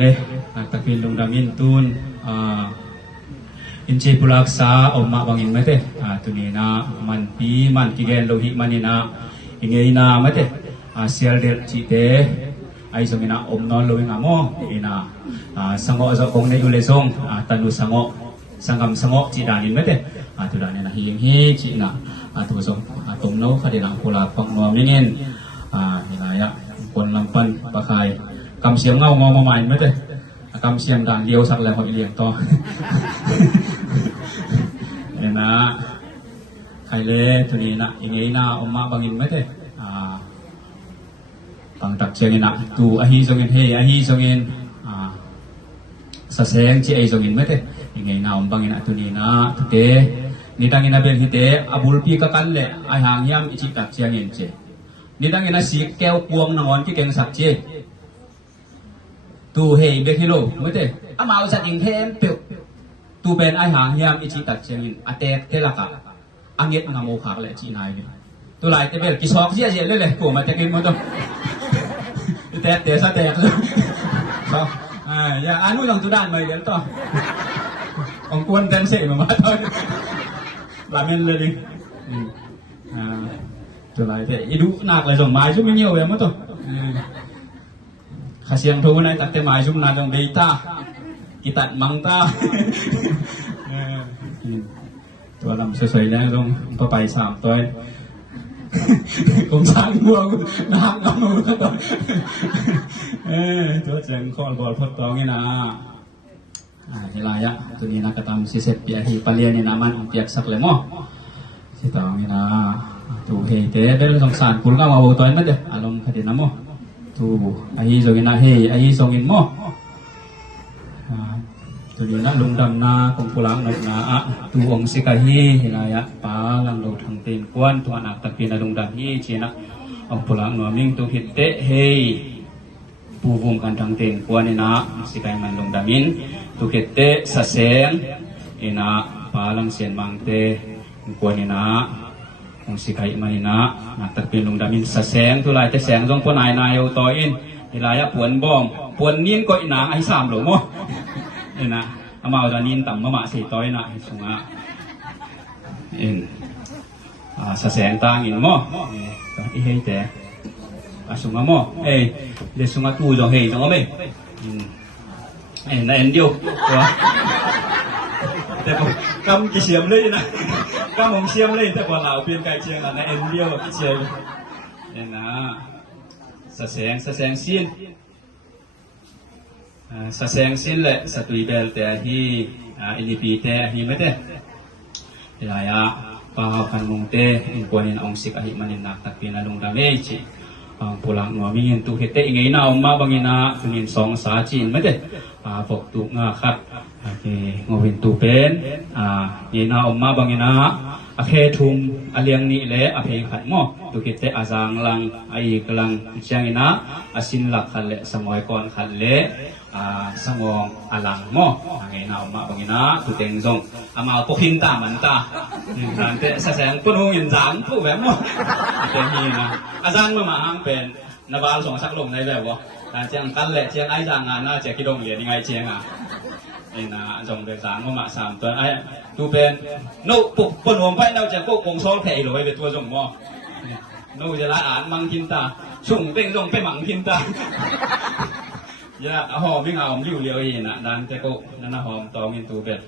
เลยตะกินลงดามินตูนอินเจปุรักษาออกมาบางอินไหมเต้ตัวนี้นะมันปีมันกิเกนโลหิมันนี่นะอิงเงินะไหมเต้เซียลเดลจิเตไอซงอินะอมนอนโลหิงามออินะสังโกจะคงในอุเลซงตันุสังโกสังกำสังโกจิดานินไหมเต้ตัวนั้นนะหิงฮีจินะตัวซงตมโนคดีหลังปุรักปักนัวมิงินนี่นะยะคนลำปันปะคายกำเสียงเงางอมาใหม่ไหมเต้กำเสียงด่างเดียวสักแล้วพอเลี้ยงต่อเนี่ยนะใครเลยตัวนี้นะอย่างนี้นะอมมาบางอินไหมเต้ต่างตักเชียงนี่นะตูอาฮีทรงอินเฮอาฮีทรงอินสะเสงจีไอทรงอินไหมเต้อย่างนี้นะอมบางอินนะตัวนี้นะทุกเดนี่ตั้งอินนะเบลฮิเตอบุลปีกกันเลยไอหางยามอิจิตักเชียงอินเจนี่ตั้งอินนะสีแก้วพวงนอนที่เก่งสักเจตูเฮเบคิโลไม่เต้อามาอุสัตยิงเทมเปียวตูเป็นไอหางยามอิจิตักเชียงอินอเตเทลักะอังเกตงามโมขากเลยจีนายเนี่ยตัวไหลเตเบลกิซอกเสียเสียเลยกูมาจะกินหมดตัวเตะเตะซะเตะเลยครับอย่าอนุยังตุด้านมาเดี๋ยวต่อของกวนเต็มเสียมาต่อลาเมนเลยดิตัวไหลเตะอีดูหนักเลยส่งไม้ชุ่มไม่เหี่ยวเลยมั้งตัวข้าเสียงโทรวันไหนตัดแต่ไม้ชุ่มนาจงเบต้ากิตัดมังตาตัวลำสวยๆแล้วลงไป3 ตัวผมสร้างบัวน้ำน้ำมือตัวตัวเจงคอนบอลพดตองนี่นะทีไรอะตัวนี้นะกระทำสิเสพเปียฮีปเลียนี่นะมันเปียกสักเลยมั้งสิตองนี่นะตัวเฮเต้เป็นสงสารคุณก็มาบอกตัวนี้มั้งเด้ออารมณ์คดีนะมั้งตัวไอ้ส่งอินนะเฮไอ้ส่งอินมั้งตัวนี้นะลุงดำนาของผู้หลังหน่อยนะตัวองค์สิกาฮีเห็นอะไรป้าลังโดดทางเต็นกวนตัวนักตะกีนะลุงดำฮีเจนะองค์ผู้หลังหน่วยมิ่งตัวหิตเตะเฮปูวงกันทางเต็นกวนนี่นะสิกามันลุงดำมินตัวหิตเตะสะเสงเห็นนะป้าลังเสียนมังเตกวนนี่นะองค์สิกามันนี่นะนักตะกีลุงดำมินสะเสงตัวไรแต่แสงทรงพนายนายเอาต่ออินเห็นอะไรปวนบ้องปวนนิ่นก็อินหนังไอ้3 หลงมั้งนี่นะอามาจะนินต่ำมา4 ต้อยนะสงะอินสะแสงต่างอินมั้งอีเฮแต่สงะมั้งเดี๋ยวสงะตู้จงเฮจงเอาไหมนั่นเดียวแต่ผมกำกี่เชียมเลยนะกำผมเชียมเลยแต่พอเราเปลี่ยนไก่เชียงอ่ะนั่นเดียวกี่เชียมนี่นะสะแสงสิ้นสะแสงสิ้นแหละสตุยเบลแต่ที่อินิปีแต่ที่ไม่ได้เวลาป้ากันมงเตอินกวนินองสิกอหิมันินนักตักปีนาลงดาเมจิปุรังนัวมีเงินตุเฮเตอิงไงนาอมมาบางอินาตุนิน2 สาจีนไม่ได้ปกตุงาคัดงวินตุเป็นยินาอมมาบางอินาอเพทุมอเลียงนี้เละอเพขัดหม้อตุเฮเตอาจางลังไอกลังเชียงอินาอสินหลักขัดเละสมอยก่อนขัดเละสงองอลังหม้อไงนาอมมาบางอินาตุเต็งซงอามาปกินตามันตานั่นเตะแสงปุ่นหูยินจางผู้แบบหม้อเต็มนี่นะอาจารย์มาเป็นนบาลส่งสักลงในแบบว่าเชียงกันแหละเชียงไอ้จางงานน่าจะคิดงเรียนยังไงเชียงนี่นะจงเดินสางมา3 ตัวไอ้ดูเป็นนู่ปุกปนหัวไปเราจะก็คงซ้อนแผลหรือไปเป็นตัวส่งหม้อนู่จะละอ่านมังกินตาชุ่งเป่งส่งไปมังกินตาอย่าหอมวิ่งเอาหอมอยู่เรียวอีนะดันแต่ก็นั่นหอมตองอินตูเป็ด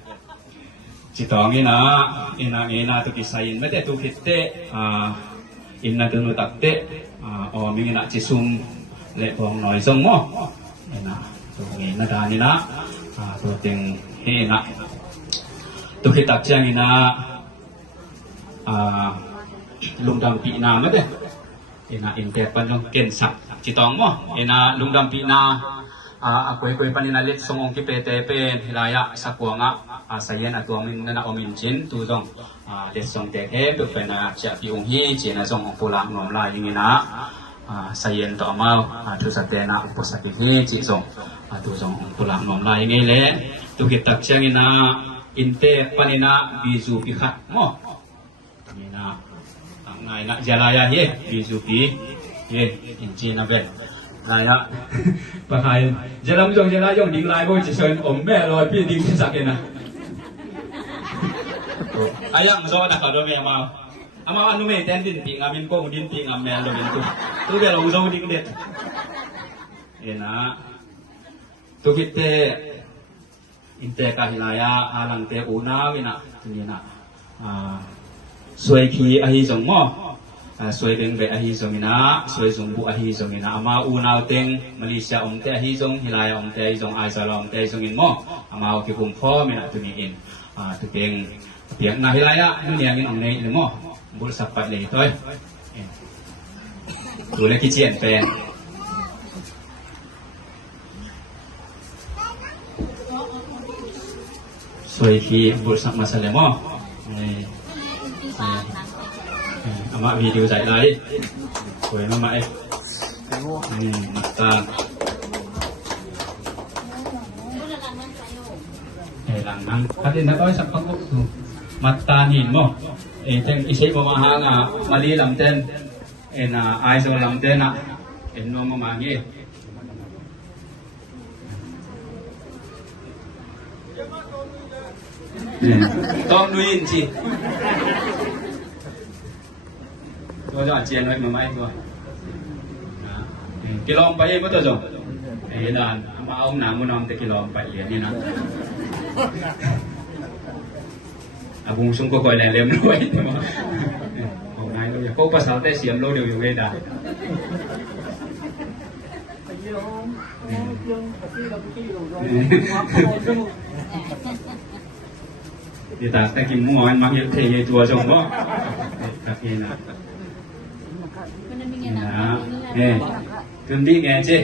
จิตองนี่นะอินาตุกิไซน์ไม่แต่ตุกิเตอินนาตุนุตักเตมิงนะจิซุมเละพองหน่อยส่งหม้อนี่นะตรงนี้นะดานี่นะตัวเต็งเฮนะตุกิตักเชียงนี่นะลุงดำปีนาไม่ได้อินเตปันจงเกณฑ์สักจิตองหม้อลุงดำปีนาคุยปันนาเล็กสงองกิเปเตเป็นฮิลายะสักวงสายนตัวมินนาอมินจินตัวจงเล็กสงเตเฮตุเป็นจะปีองฮีจีนะจงปุรังนอมลายอย่างนี้นะสายนต่อมาทุสเตนะอุปสรรคฮีจีจงตัวจงปุรังนอมลายอย่างนี้แหละตุกิตักเชียงนี่นะอินเตปันนาบิจูปิขัดมั้งนี่นะไงนะจลายะเฮบิจูปิอินจีนะเบล Raya. Pakai jalan jong jalan jong ding lai bo chỉ sơn ổn mẹ rồi bị ding sạc cái nào. Ayang zo na ka do me ma. Ama anu me ten din pi ngamin ko din pi ngam me lo din tu. Tu be lo zo ding det. Ena. Tu kitte inte ka hilaya alang te una wina ni na. Suai ki ahi zong mo. Suai beng be ahi zong ina, suai zong bu ahi zong ina. Ama una teng Malaysia te ahi zong hilaya te ahi zong ai sa te zong in mo. Ama ki kum pho me na tu ni in. Tu beng Piang na hilaya nu niang in ong nei mo bul sapat le toy tu le ki chien pen soi ki bul sak masale mo ama video dai lai soi ma mai mata lang nang katin na toy sak pang tu mata hin mo teng isay mo mahanga mali lam ten ai so lam ten no mo mangi tong nuin chi to jo chien noi ma mai to kilom pai mo to jo dan ma ông na mo nam te kilom pai le ni na Abung sung ko koy lem loy mo. Oh nai lo ko pasal te siam lo đều về da. Di ta ta kim mo an ma ye the ye tua jong mo. Ta ke na. Tum đi nghe chứ.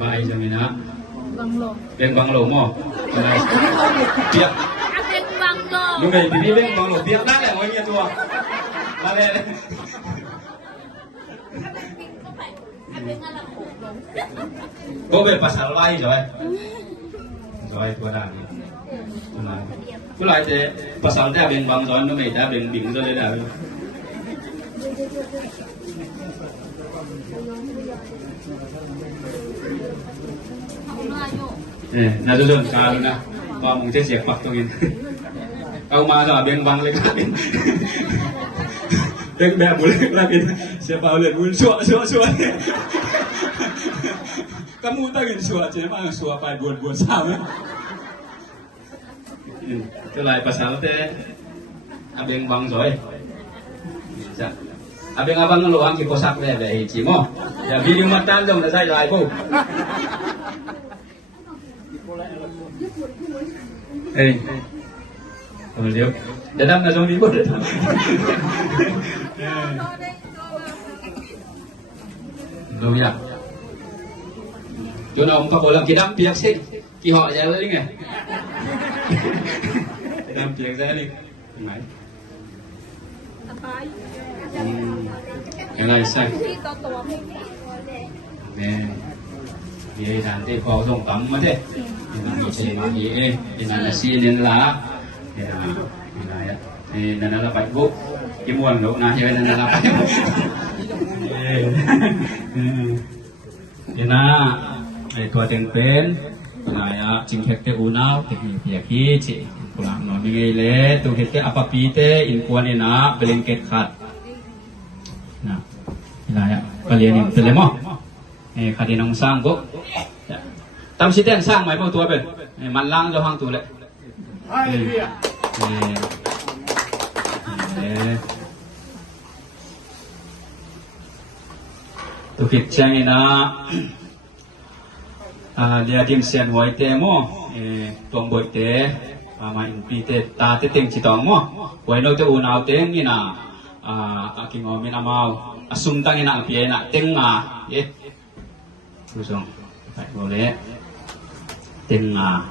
Bài cho mình á. Bên băng lỗ mò Biếc Lúc này thì bên băng lỗ biếc đắt lại ngồi nghe chùa Là lẹ Có về pasal vai rồi Rồi tua đàn Cứ lại thế pasal thế bên băng rồi nó mày đã bên bình rồi đấy đã na doon ka na pa mong siya paktungin au ma sa biang bang le ka din dek ba boleh lagi siya pa ulit bul suwa kamu tagin suwa je ma suwa pa buat sama cái lại pasal te abeng bang rồi abeng abang lo ang ki posak le be chi mo ya video matan dong na sai lai ko lihat, dalam nazong ni pun datang. Đâu ya? Chỗ nào ông có bộ làm cái đám piếc xích, kỳ họ ra lên nghe. Đám piếc ra đi. Này. Cái này sai. Nè. Ye dan te ko dong tam ma de. Ni se ma ye, ina si nen la. Ya, ina ya. Nana la pai bu. Ki muan lo na ye nana la pai. Ina tua teng pen. Na ya jing hek te unau te pi ki chi. Pulang no ni le tu hek te apa pi te in kuan ina belengket khat. Nah. Ina ya. Kalian ni te le mo. Khá đi nông sang bố tâm sĩ tên sang mấy bao tuổi bên mặt lang cho hoang tù lệ tù kịp chàng này na lia điểm sen hoài tê mô tuồng bội tê mà in pi tê ta tê tên chỉ tòng mô hoài nâu tê u nào tên như na kinh ngô mình amao sung tăng như na pi na tên nga tu song phải boleh tengah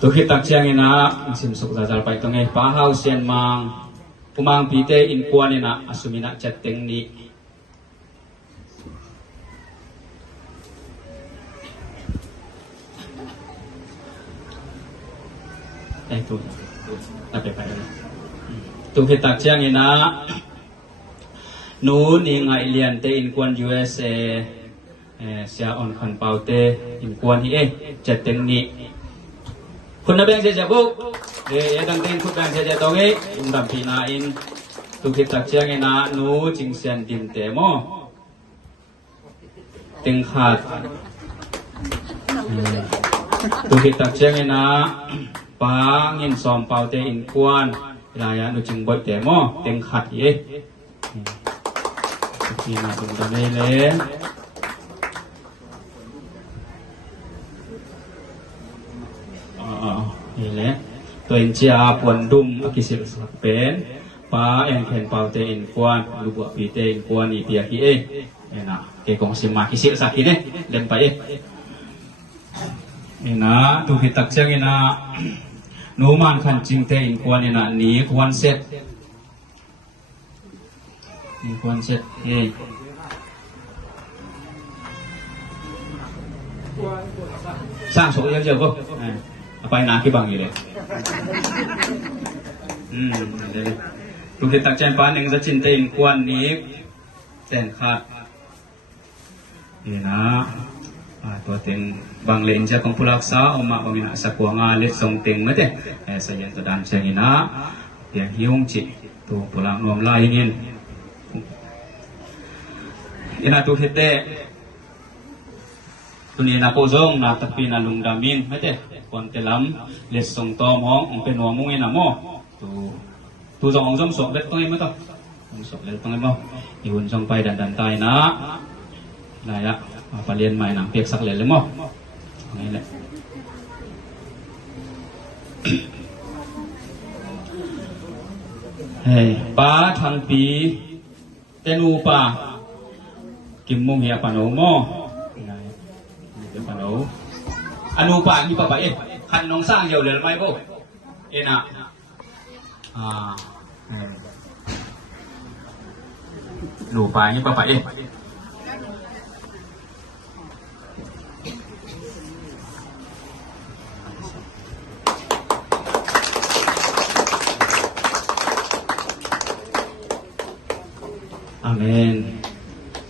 tu kita siang ina sim sok jajal pai tonge pa hau sian mang kumang pite in kuan ina asumina chat teng ni ได้ตุตัดไปตุกิตักเชียงนี่นะหนูนี่ไงเรียนเตอินกวน USA เสียอ่อนคันเปาเตอินกวนที่จะเต็งนี้คุณนับแบงเสียบุกดังเต็งคุณแบงเสียตรงนี้ดำพีนาอินตุกิตักเชียงนี่นะหนูจิงเซียนดินเตมอเต็งขาดตุกิตักเชียงนี่นะปาเงินซ้อมเปาเตอินกวนลายหนูจิงบ่อยเตมอเต็งขาดที่มาตรงนี้เลยนี่แหละตัวเองจะปวนดุมกิสิสเป็นป้าเองเห็นเป่าเตอินกวนลูกบัวปีเตอินกวนนี่เปียกี้เนี่ยนะเกี่ยวกับสิมากิสิสักทีเนี่ยเล่นไปนี่นะตัวที่ตักเชียงนี่นะหนูมันขันจริงเตอินกวนนี่นะนี่กวนเสร็จนี่กวนเสร็จสร้างสมเยอะๆก็ไปนาที่บางอยู่เลยลูกที่ตักใจป้าหนึ่งจะจินเตอินกวนนี้แต่งขาดนี่นะตัวเต็งบางเลนจะของผู้รักษาออกมาบางอย่างสักหัวงานเล็ดทรงเต็งไม่ได้สยันตัวดานเชียงนะเพียงหิ้วจิตตัวผู้รักนวมลายเงี้ยอินาตัวเฮเตตัวนี้นักโจงนักตะปีนัลุงดามินไม่ได้คนเตลัมเล็ดทรงตอมห้องเป็นหัวมุ้งเงินนะโมตัวจงองจงสอบเล็ดตรงนี้มั้ยต่อสอบเล็ดตรงนี้มั้งอีหุ่นจงไปดันตายนะนายะมาเรียนใหม่หนังเปียกสักเล็ดเลยมั้งนี่แหละเฮ้ยป้าทางปีเตนูป้ากิมมุงเฮียปานโอโมปานโออนุปานี่ป้าไปคันน้องสร้างเดียวเลยไหมพวกนะหนูปานี่ป้าไปอาเมน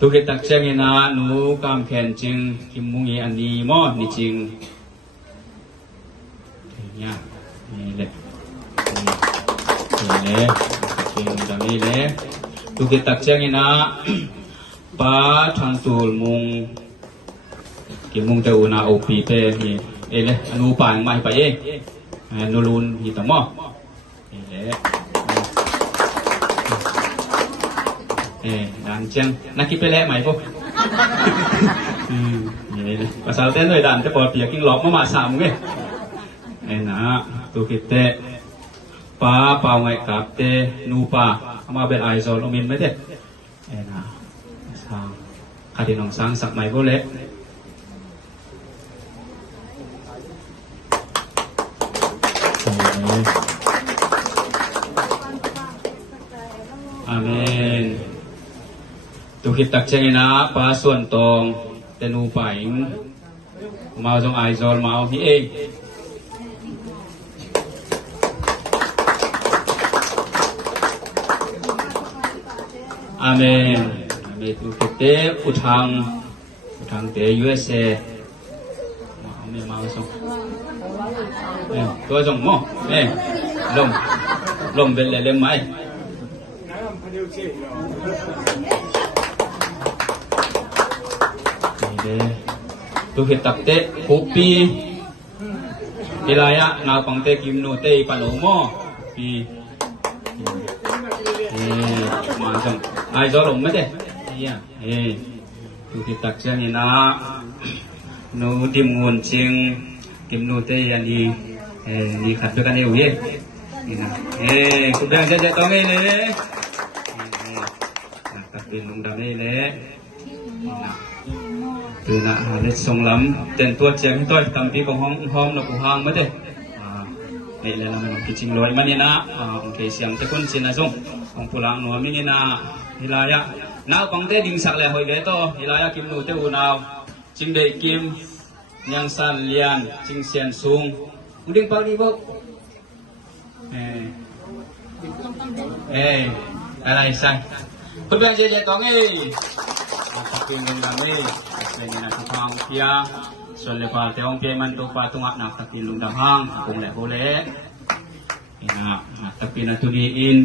ทุกตักเชียงนะหนูกำแขนจึงกิมมุงีอันนี้มอนี่จริงเนี่ยนี่แหละนี่แหละจริงตรงนี้แหละทุกตักเชียงนะป้าทางตูลมุงกิมมุงเตอุนาโอปีเตนี่เลยอนุปานมาไปนูรุนหิตมอนี่แหละdan ceng nak kita lek mai po ni pasal ten oi dan te po pia king lok ma ma sa mu nge na tu kita pa ngai kap te nu pa ma bel ai zol omin mai te na sang khadi nong sang sak mai po le amenตุกิตักเชงนะปาส่วนตองเตนูไปมาจงไอซอลมาเอาที่เองอาเมนอาเมนตุกิเตอุทังเต USA มาเอาไม่มาส่งตัวส่งมั้งลมเป็นเล่มไหมtu hitak te kopi ilaya na pang te kimno te panomo pi masam ai zolong mate iya tu hitak jani na no timun ching kimno te yani ni khat be kan eu ye ina kudang jaja tong ei le tak bin lung dam ei le từ nãy lên sông lắm tiền tuột chém tôi tầm tí còn hôm nó cũng hang mất đấy đây là mình cái trình lối mà nên cái xiềng cái con xin là dùng ông phụ lang nói mình na hilaya nào bằng thế đình sạc lại hồi ghé to hilaya kim nụ tiêu nào trình đệ kim nhang san lian trình xiên sung cũng đừng bao đi bộ อะไรใช่คุณเป็นเจ๊ตองTapi dengan kami, dengan tukang pia, selepas teong pia mantu patungak nak tapi lundang hang, kung boleh. Ina, tapi natuniin,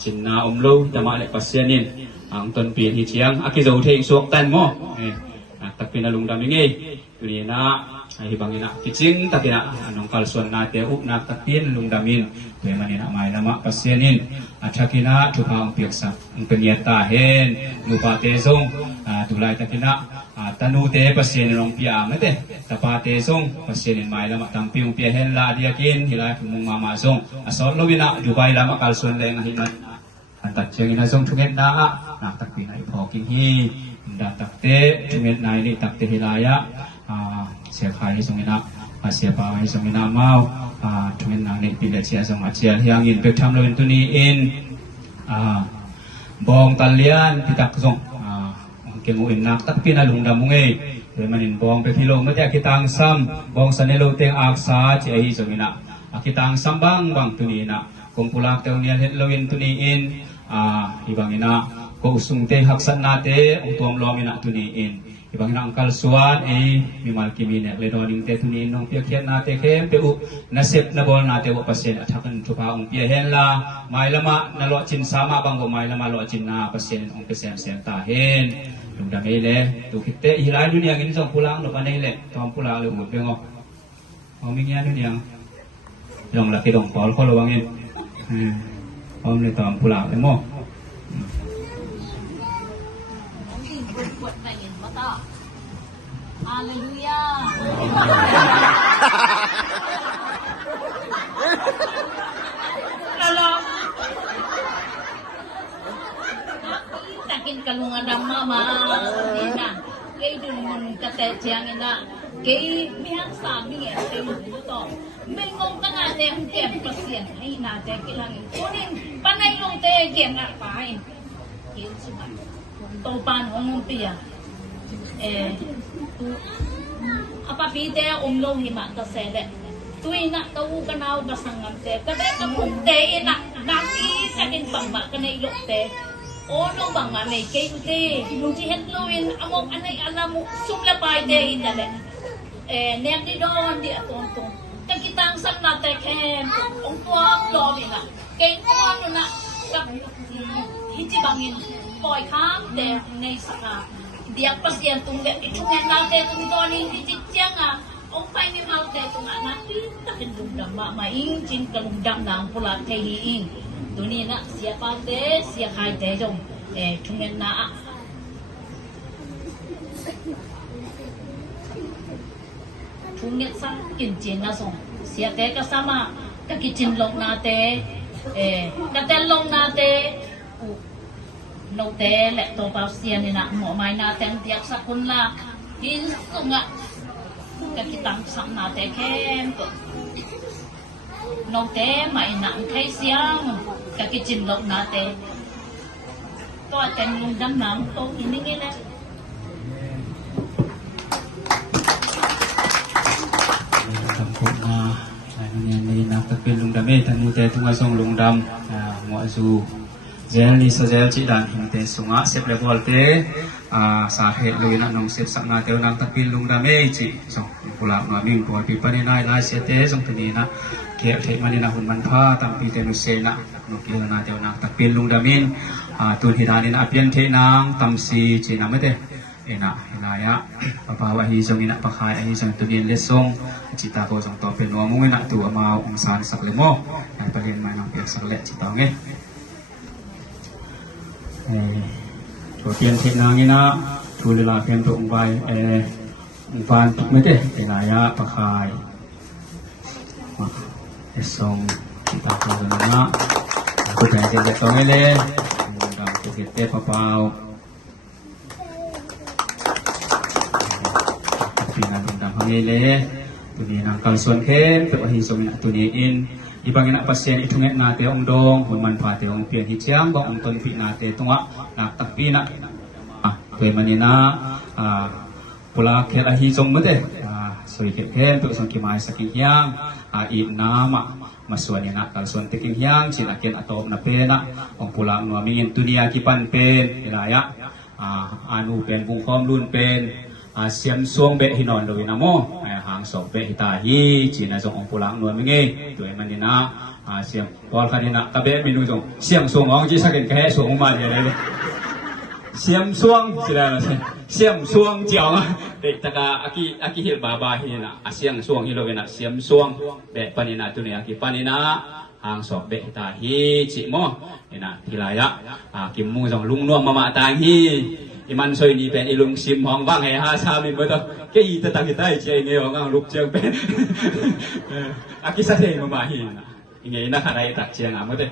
Cina umlu, jamaah lek pasienin, ton pia hiciang, aki jauh teh suak tan mo. Tapi na lundang ini, tulina, hibangina kicing, tapi na anong kalsuan nate nak tapi lungdamin, kaya manina may nama pasienin. Atakina tukang piaksa penyatahen lupa tesong tulai takina tanu te pasien rong pia mate tapate song pasien mai lama tampiung pia hen la dia kin hilai kumung mama song asol lowina dubai lama kalsun leng himan antat jengina song tunget na nak takpina ipo king hi nda takte tunget nai ni takte hilaya sia khai songina sia pa hi songina mau tunget na ni pila sia song acial hiangin pe tham lo tu ni in bong talian pitak song kemuin nak tak pinalung damungai manin bong pe kilo mate kitang sam bong sanelo teng aksa chi ai songina kitang sambang bang tunina kumpulak teunian het lowin tuniin ibangina ko usung te haksan nate utuam lomina tuniin ibangina angkal suan mimal kimine ledoning te tuniin nong piakhian nate kem pe u nasip na bol nate wa pasien athakan thupa ong pia hen la mai lama na lo chin sama bang go mai lama lo chin na pasien ong pesem sem ta hen lung da mele tu kitte hilai dunia ngin song pulang lo panai le tom pulang le umut bengo ong mingya dunia dong la ke dong pol ko lo wangin om le tom pulang le mo Haleluya. Lalong. Takin kalungan mama ina. Kay dun kate chiang ina. Kay mihang sabi kay to. May ngong tanga te ang kem pasien ay na te kilang kunin panay yung te kem na pain. Kin suman. Topan ong pia. Apa pide umlo hima ta sele tui na tau kanau basangan te kabe ka punte ina naki sakin bangma kanai lokte ono bangma may kay te nung si hetloin among anay alamu sumla pai te itale nem di don di atonto kakitang sang na te kem ong tuam lomina kay ano na hitibangin poi kam te nei saka dia pasien tunggu itungen nalte tungoni dicicanga ong pai ni malte tunga nati takin lundam ma maing cin kalundam nang pula tehiing tuni na siapa te sia khai te jong tungen na tungen sang kincin na song sia te kasama kakicin long nate katelong nate no te le to pa sia ni na mo mai na teng tiak sa kun la hin sunga ka kitang sang na te kem to no te mai na kai siang ka kichin lok na te to ten lung dam nam to iningi le kampung ni na tapil lung dam tanu te tunga song lung dam mo azu Zel ni sa zel ci dan hinte sunga sep level te sa het lui na nong sep sak na te nang tapil lung dame ci so pula no min po pi pani nai lai se te song tani na ke the mani na hun man pha tam pi te nu se na no ki na te nang tapil lung damin tu hi dan in apian the nang tam si ci na mate ena hilaya papa wa hi song ina pakhai hi song tu din le song cita ko song to pe no mu na tu ma ong san sak le mo ai palien mai nang pe sak le ci ta ngeตัวเปลี่ยนเทคนางี้นะทูลลาเปลี่ยนตัวองค์ไปองค์ปานทุกไม่ได้เป็นระยะประคายทรงที่ตาตัวนั้นนะผู้ใจจะเด็กตัวนี้เลยดังตัวเกตเตะเปล่าปีนั้นดังเขานี้เลยตัวนี้นางการส่วนเข้มตัวหินสมินะตัวนี้อินibangin na pasien itunget nate ong dong hunman pate ong pian hiciang bang ong ton pi nate tunga na takpi na kwe manina pula khel ahi song mate soi ke ken tu song ki mai saking hiang อีnama maswani na kalson tiking hyang sinakin atop na pena ang pulang no mingin tunia kipan pen ilaya anu pen kung kom lun pen siam suang be hinon do winamo hang sok be hitahi china song ang pulang no mingi tuai manina siam pol kanina tabe minu song siam suang ong ji sakin kahe suang ma je le siam suang sila siam suang jiao be taka aki hil baba hina siam suang hilo na siam suang be panina tunia ki panina hang sok be hitahi chi mo ina hilaya kim mu song lung nuam mama tahi iman soi ni pen ilung sim hong wang hai ha sa min beto ke i ta ta kita che nge ong luk cheng pen akisa se mama hina inge na khanai tak chiang amote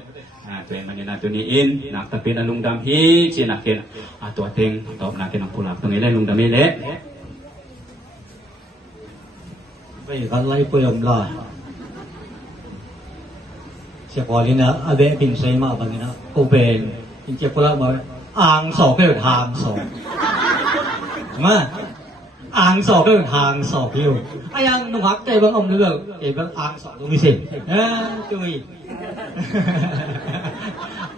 tuan manina tuni in nak tapin alung dam hi chinakin ato teng top nakin ang pulak tong ile lung dam ileไปกันไล่ปยมลาเสียก่อนนี่นะอาเบะปิ่นใส่มาบังนี่นะโกเบนจริงๆพวกเราบอกอ่างสอบก็อยู่ทางสอบมาอ่างสอบก็อยู่ทางสอบอยู่ไอ้ยังนุ่งฮักใจบางอมเลือกใจบางอ่างสอบตรงนี้สิจุย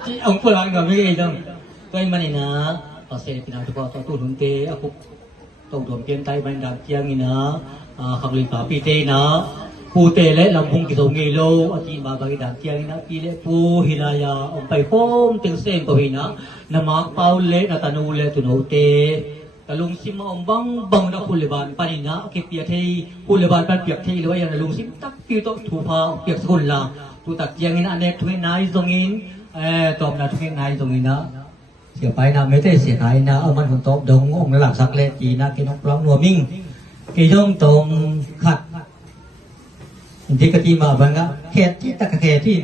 ที่องค์พลังก็ไม่ได้ต้องตัวมันนี่นะต่อเสด็จปีนาทุกคนต่อตู้หุ่นเตะอ่ะพวกตรงถมเกียนไตบันดาเกียงนี่นะขับลีป่าปีเตนะปูเตและลำพุงกิโตเงโลอาจีมาบางดาเกียงนี่นะปีเละปูฮิลายาองไปโฮมเต็งเส้นก็วินะนามากเปาเละนาตานูเละตุนโอเตตะลุงซิมองบังบังนะคุเลบานปานินะเกเปียเทคุเลบานปันเปียกเทหรือว่าอย่างลุงซิมตักปีโตถูพาเปียกสกุลละตูตักเกียงนี่นะอันเนทุยนายตรงอินตอบนะทุยนายตรงอินนะเสียไปนะไม่ได้เสียหายนะเอามันคนตอบดงองหลักสักเละจีนะกินน้องปลองนัวมิ่งกิยงตรงขัดที่กติมาบังอ่ะแค่ที่ตะแค่ที่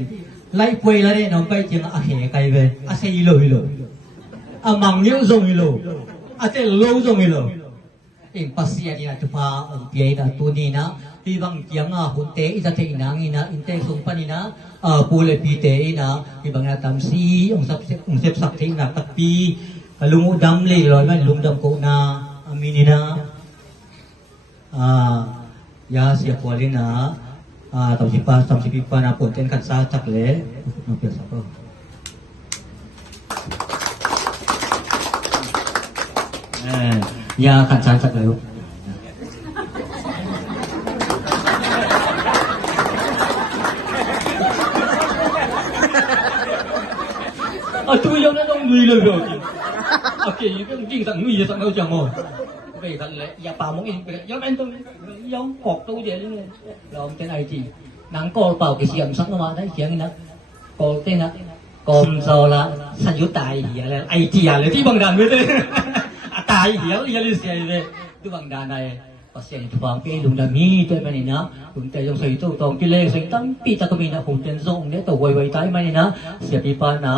ไล่ป่วยแล้วเนี่ยน้องไปจึงอาเหไกเวอาเซยิโลยิโลอามังเยอะจงยิโลอาเจโลจงยิโลเองปัสยานี่นะจุพาองเปียนะตัวนี้นะที่บางเกียงอ่ะหุ่นเตะอิจฉาเตะนางนี่นะอินเตะส่งปนี่นะปูเลปีเตะนะที่บางนาตามซีองสับเสพสักที่นักตะปีลุงดำเลยลอยมันลุงดำโกนาอามินีนะยาเสียพอเลยนะต่อสิบปานะปนเต้นขัดซาจักเลยมาเปียสักยาขัดซาจักเลยตัวยังนั่งนุยเลยเหรอโอเคยังจริงสั่งนุยสั่งเอาจังหมดไปกันเลยอย่าป่ามองเองไปย้อนเป็นตรงย้อนกอกตู้เดียวเลยลองเป็นไอทีหนังกอลเป่ากี่เสียงสักมาได้เสียงนะกอลเต้นนะกอมโซละสัญญุตายเหี้ยอะไรไอทีอะไรที่บางด่านไม่ได้ตายเหี้ยอะไรเสียเลยที่บางด่านในภาษาที่ฟังเป็นลุงดามีตัวมันนี่นะลุงแต่ยังใส่ตู้ตองกิเลสใส่ตั้งปีตะกมีนะผมเป็นทรงเนี่ยตัวไวๆตายมันนี่นะเสียปีปานะ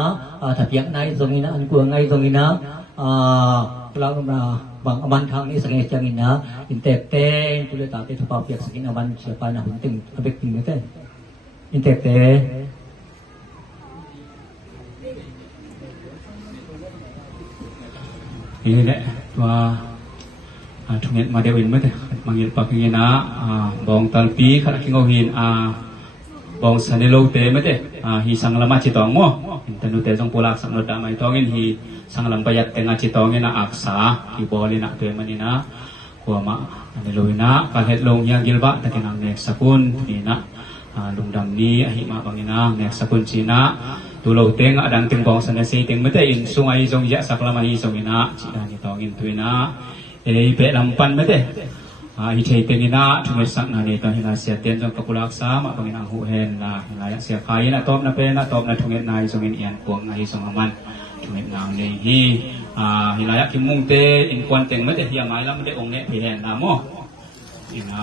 ถ้าเปียกในตรงนี้นะอันกลัวไงตรงนี้นะเรากำลังบางอมันทางนี้สังเกตจังอินนะอินเตเต้ตุเลตาเตทุปาเปียกสกินอมันเสียปานะหุ่นตึงอเบกตึงเนี่ยเต้อินเตเต้นี่แหละว่าทุกเม็ดมาเดวินมั้ยมังยิปากงี้นะบองตัลปีขัดกิงเอาหินบองสันโลเตมั้ยhi sang lama citong mo intanu te jong pulak sang loda mai tongin hi sang lam payat tenga citongin na aksa ki boli na te manina kuama aniloina kalhet long yang gilba takinang nek sakun ina lungdam ni ahi ma bangina nek sakun cina tulo teng adang ting bong sana sei teng mate in sungai jong ya saklama hi songina cidani tongin tuina pe lampan mate hi thei tengina thume sak na ni ta hina sia ten jong kapulak sa ma bangina hu hen na hina ya sia khai na top na pe na top na thunget nai songin ian kuang ngai song aman thumet nang nei hi hina ya kimung te in kwan teng mate hi mai lam de ong ne phi hen na mo ina